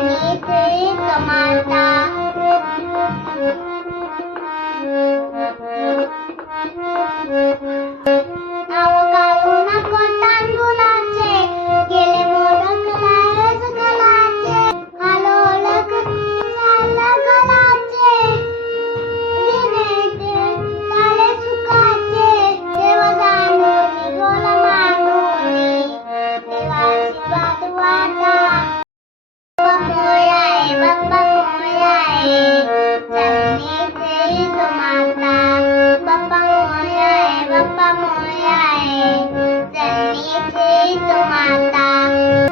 Thank you.